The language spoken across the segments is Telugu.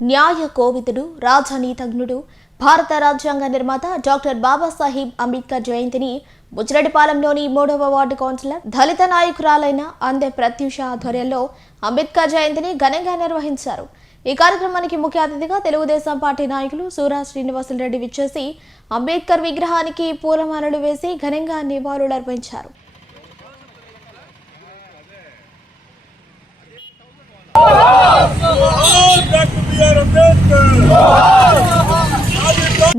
న్యాయ కోవిదుడు రాజనీతజ్ఞుడు భారత రాజ్యాంగ నిర్మాత డాక్టర్ బాబాసాహెబ్ అంబేద్కర్ జయంతిని బుజ్రడిపాలెంలోని మూడవ వార్డు కౌన్సిలర్ దళిత నాయకురాలైన అందే ప్రత్యూష ఆధ్వర్యంలో అంబేద్కర్ జయంతిని ఘనంగా నిర్వహించారు ఈ కార్యక్రమానికి ముఖ్య అతిథిగా తెలుగుదేశం పార్టీ నాయకులు సూరా శ్రీనివాసులరెడ్డి విచ్చేసి అంబేద్కర్ విగ్రహానికి పూలమాలలు వేసి ఘనంగా నివాళులర్పించారు Oh!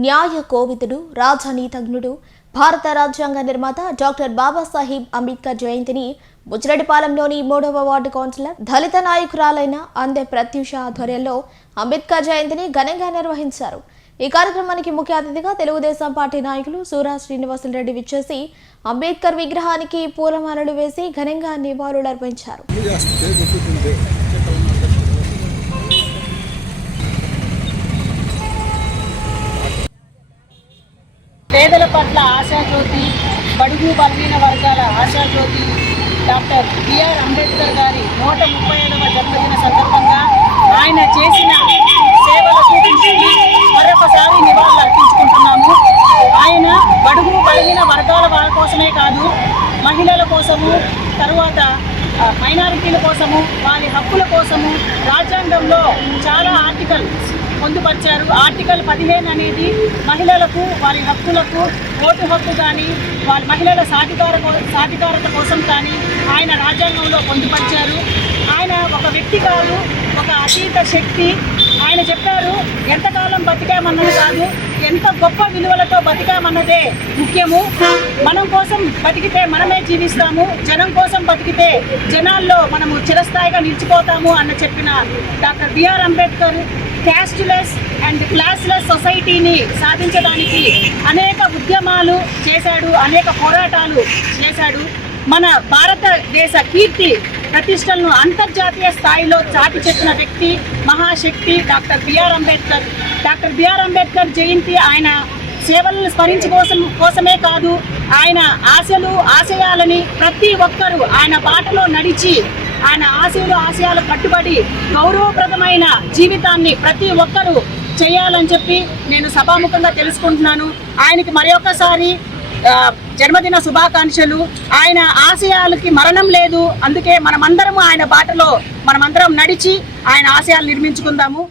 న్యాయ కోవిదుడు రాజనీతజ్ఞుడు భారత రాజ్యాంగ నిర్మాత డాక్టర్ బాబాసాహెబ్ అంబేద్కర్ జయంతిని బుజ్రడిపాలెంలోని మూడవ వార్డు కౌన్సిలర్ దళిత నాయకురాలైన అందే ప్రత్యూష ఆధ్వర్యంలో అంబేద్కర్ జయంతిని ఘనంగా నిర్వహించారు. ఈ కార్యక్రమానికి ముఖ్య అతిథిగా తెలుగుదేశం పార్టీ నాయకులు సూరా శ్రీనివాసులరెడ్డి విచ్చేసి అంబేద్కర్ విగ్రహానికి పూలమాలలు వేసి ఘనంగా నివాళులర్పించారు. పట్ల ఆశాజ్యోతి బడుగు బలహీన వర్గాల ఆశాజ్యోతి డాక్టర్ బిఆర్ అంబేద్కర్ గారి నూట ముప్పై ఐదవ జన్మదిన సందర్భంగా ఆయన చేసిన సేవలకు మరొకసారి నివాళులు అర్పించుకుంటున్నాము. ఆయన బడుగు బలహీన వర్గాల వారి కోసమే కాదు మహిళల కోసము తరువాత మైనారిటీల కోసము వారి హక్కుల కోసము రాజ్యాంగంలో చాలా ఆర్టికల్స్ పొందుపరిచారు. ఆర్టికల్ పదిహేను అనేది మహిళలకు వారి హక్కులకు ఓటు హక్కు కానీ వారి మహిళల సాధికార సాధికారత కోసం కానీ ఆయన రాజ్యాంగంలో పొందుపరిచారు. ఆయన ఒక వ్యక్తి కాదు ఒక అతీత శక్తి. ఆయన చెప్పారు ఎంతకాలం బతికామన్నది కాదు ఎంత గొప్ప విలువలతో బతికామన్నదే ముఖ్యము. మనం కోసం బతికితే మనమే జీవిస్తాము. జనం కోసం బతికితే జనాల్లో మనము చిరస్థాయిగా నిలిచిపోతాము అన్న చెప్పిన doctor B R Ambedkar castless and classless సొసైటీని సాధించడానికి అనేక ఉద్యమాలు చేశాడు అనేక పోరాటాలు చేశాడు. మన భారతదేశ కీర్తి ప్రతిష్టలను అంతర్జాతీయ స్థాయిలో చాటి చెప్పిన వ్యక్తి మహాశక్తి doctor B R Ambedkar. Doctor B R Ambedkar Jayanti ఆయన సేవలను స్మరించి కోసం కోసమే కాదు ఆయన ఆశలు ఆశయాలని ప్రతి ఒక్కరూ ఆయన బాటలో నడిచి ఆయన ఆశలు ఆశయాలు కట్టుబడి గౌరవప్రదమైన జీవితాన్ని ప్రతి ఒక్కరూ చేయాలని చెప్పి నేను సభాముఖంగా తెలుసుకుంటున్నాను. ఆయనకి మరొకసారి జన్మదిన శుభాకాంక్షలు. ఆయన ఆశయాలకి మరణం లేదు. అందుకే మనమందరము ఆయన బాటలో మనమందరం నడిచి ఆయన ఆశయాలు నిర్మించుకుందాము.